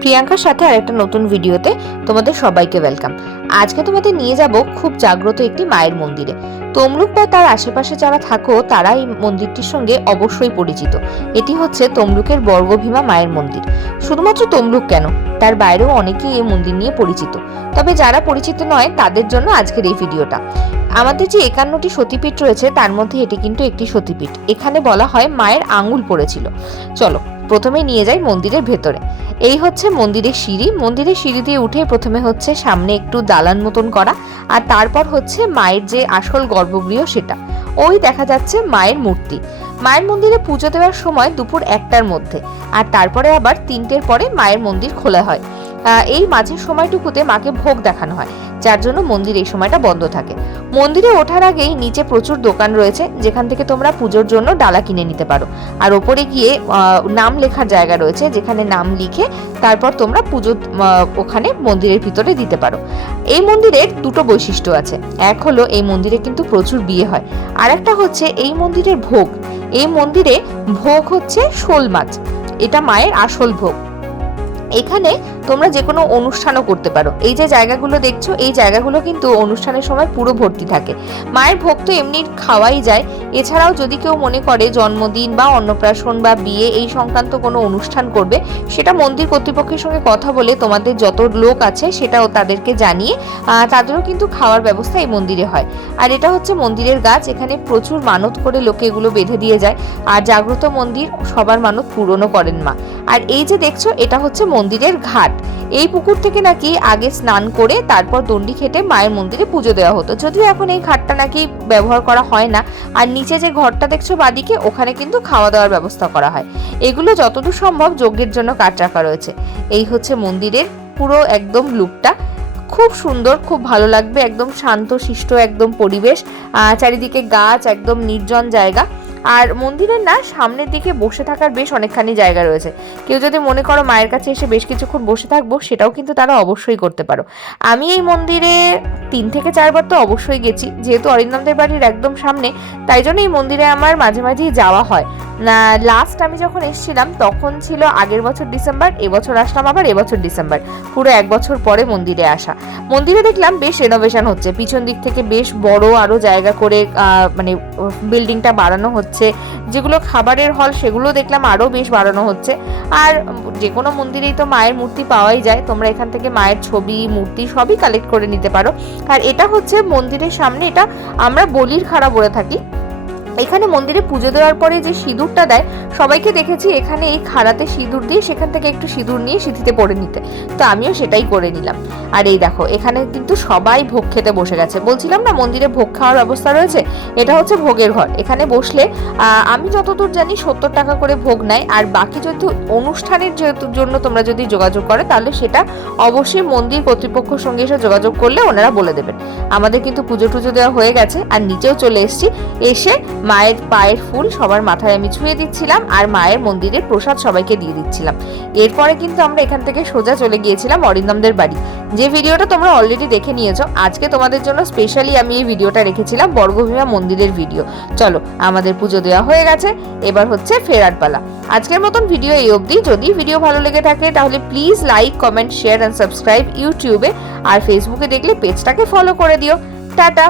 প্রিয়াঙ্কার সাথে আরেকটা নতুন ভিডিওতে তোমাদের সবাইকে ওয়েলকাম আজকে তোমাদের নিয়ে যাব খুব জাগ্রত একটি মায়ের মন্দিরে। তমলুক বা তার আশেপাশে যারা থাকো, তারা এই মন্দিরটির সঙ্গে অবশ্যই পরিচিত। এটি হচ্ছে তমলুকের বর্গভীমা মায়ের মন্দির। শুধুমাত্র তমলুক কেন? তার বাইরেও অনেকেই এই মন্দির নিয়ে পরিচিত। তবে যারা পরিচিত নয়, তাদের জন্য আজকের এই ভিডিওটা। আমাদের যে একান্নটি সতীপীঠ রয়েছে, তার মধ্যে এটি কিন্তু একটি সতীপীঠ। এখানে বলা হয় মায়ের আঙুল পড়েছিল। চলো, প্রথমে নিয়ে যাই মন্দিরের ভেতরে। এই হচ্ছে মন্দিরের সিঁড়ি। মন্দিরের সিঁড়ি দিয়ে উঠে প্রথমে হচ্ছে সামনে একটু দালান মতন করা, আর তারপর হচ্ছে মায়ের যে আসল গর্ভগৃহ সেটা। ওই দেখা যাচ্ছে মায়ের মূর্তি। মায়ের মন্দিরে পুজো দেওয়ার সময় দুপুর একটার মধ্যে, আর তারপরে আবার তিনটের পরে মায়ের মন্দির খোলা হয়। এই মাঝের সময়টুকুতে মাকে ভোগ দেখানো হয়। যার জন্য মন্দির এই সময়টা বন্ধ থাকে। মন্দিরে ওঠার আগেই নিচে প্রচুর দোকান রয়েছে, যেখান থেকে তোমরা পুজোর জন্য ডালা কিনে নিতে পারো। আর ওপরে গিয়ে নাম লেখার জায়গা রয়েছে, যেখানে নাম লিখে তারপর তোমরা পুজো ওখানে মন্দিরের ভিতরে দিতে পারো। এই মন্দিরের দুটো বৈশিষ্ট্য আছে। এক হলো, এই মন্দিরে কিন্তু প্রচুর বিয়ে হয়। আর একটা হচ্ছে, এই মন্দিরের ভোগ। এই মন্দিরে ভোগ হচ্ছে শোল মাছ। এটা মায়ের আসল ভোগ। এখানে তোমরা যে কোনো অনুষ্ঠানও করতে পারো। এই যে জায়গাগুলো দেখছ, এই জায়গাগুলো কিন্তু অনুষ্ঠানের সময় পুরো ভর্তি থাকে। মায়ের ভোগ তো এমনি খাওয়াই যায়। এছাড়াও যদি কেউ মনে করে জন্মদিন বা অন্নপ্রাশন বা বিয়ে এই সংক্রান্ত কোনো অনুষ্ঠান করবে, সেটা মন্দির কর্তৃপক্ষের সঙ্গে কথা বলে তোমাদের যত লোক আছে সেটাও তাদেরকে জানিয়ে তাদেরও কিন্তু খাওয়ার ব্যবস্থা এই মন্দিরে হয়। আর এটা হচ্ছে মন্দিরের গাছ, এখানে প্রচুর মানত করে লোকে এগুলো বেঁধে দিয়ে যায়। আর জাগ্রত মন্দির সবার মানত পূরণও করেন মা। আর এই যে দেখছ, এটা হচ্ছে মন্দিরের ঘাট। এই পুকুর থেকে নাকি আগে স্নান করে তারপর দণ্ডি খেটে মায়ের মন্দিরে পুজো দেওয়া হতো। যদিও এখন এই ঘাটটা নাকি ব্যবহার করা হয় না, আর নিচে যে ঘরটা দেখছ বাদিকে, ওখানে কিন্তু খাওয়া দাওয়ার ব্যবস্থা করা হয়। এগুলো যতদূর সম্ভব যজ্ঞের জন্য কাট রাখা রয়েছে। এই হচ্ছে মন্দিরের পুরো একদম লুকটা। খুব সুন্দর, খুব ভালো লাগবে, একদম শান্ত, শিষ্ট, একদম পরিবেশ। চারিদিকে গাছ, একদম নির্জন জায়গা। আর মন্দিরের না সামনের দিকে বসে থাকার বেশ অনেকখানি জায়গা রয়েছে। কেউ যদি মনে করো মায়ের কাছে এসে বেশ কিছুক্ষণ বসে থাকব, সেটাও কিন্তু তারা অবশ্যই করতে পারো। আমি এই মন্দিরে তিন থেকে চারবার তো অবশ্যই গেছি, যেহেতু অরিন্দমদের বাড়ির একদম সামনে, তাই জন্য এই মন্দিরে আমার মাঝে মাঝেই যাওয়া হয়। লাস্ট আমি যখন এসেছিলাম, তখন ছিল আগের বছর ডিসেম্বর এবছর আসলাম আবার এবছর ডিসেম্বর পুরো এক বছর পরে মন্দিরে আসা। মন্দিরে দেখলাম বেশ রেনোভেশন হচ্ছে। পিছন দিক থেকে বেশ বড় আরও জায়গা করে মানে বিল্ডিংটা বাড়ানো হচ্ছে। যেগুলো খাবারের হল সেগুলো দেখলাম আরও বেশ বাড়ানো হচ্ছে। আর যে কোনো মন্দিরেই তো মায়ের মূর্তি পাওয়াই যায়। তোমরা এখান থেকে মায়ের ছবি, মূর্তি সবই কালেক্ট করে নিতে পারো। আর এটা হচ্ছে মন্দিরের সামনে, এটা আমরা বলির খাড়া বলে থাকি। এখানে মন্দিরে পুজো দেওয়ার পরে যে সিঁদুরটা দেয়, সবাইকে দেখেছি এখানে এই খাড়াতে সিঁদুর দিয়ে সেখান থেকে একটু সিঁদুর নিয়ে সিঁথিতে পরে নিতে। তো আমিও সেটাই করে নিলাম। আর এই দেখো, এখানে কিন্তু সবাই ভোগ খেতে বসে গেছে। বলছিলাম না, মন্দিরে ভোগ খাওয়ার ব্যবস্থা রয়েছে? এটা হচ্ছে ভোগের ঘর। এখানে বসলে আমি যতদূর জানি সত্তর টাকা করে ভোগ নেয়। আর বাকি যদি অনুষ্ঠানের জন্য তোমরা যদি যোগাযোগ করে, তাহলে সেটা অবশ্যই মন্দির কর্তৃপক্ষের সঙ্গে এসে যোগাযোগ করলে ওনারা বলে দেবেন। আমাদের কিন্তু পুজো টুজো দেওয়া হয়ে গেছে। আর নিচেও চলে এসেছি। এসে মায়ের পায়ের ফুল সবার মাথায় আমি ছুঁয়ে দিচ্ছিলাম আর মায়ের মন্দিরের প্রসাদ সবাইকে দিয়ে দিচ্ছিলাম। এরপরে কিন্তু আমরা এখান থেকে সোজা চলে গিয়েছিলাম অরিন্দমদের বাড়ি। যে ভিডিওটা তোমরা অলরেডি দেখে নিয়েছো, আজকে তোমাদের জন্য স্পেশালি আমি এই ভিডিওটা রেখেছিলাম বর্গভীমা মন্দিরের ভিডিও চলো, আমাদের পুজো দেওয়া হয়ে গেছে, এবার হচ্ছে ফেরার পালা। আজকের মতন ভিডিও এই অবধি। যদি ভিডিও ভালো লেগে থাকে, তাহলে please like comment share and subscribe ইউটিউবে। আর ফেসবুকে দেখলে পেজটাকে ফলো করে দিও। টাটা!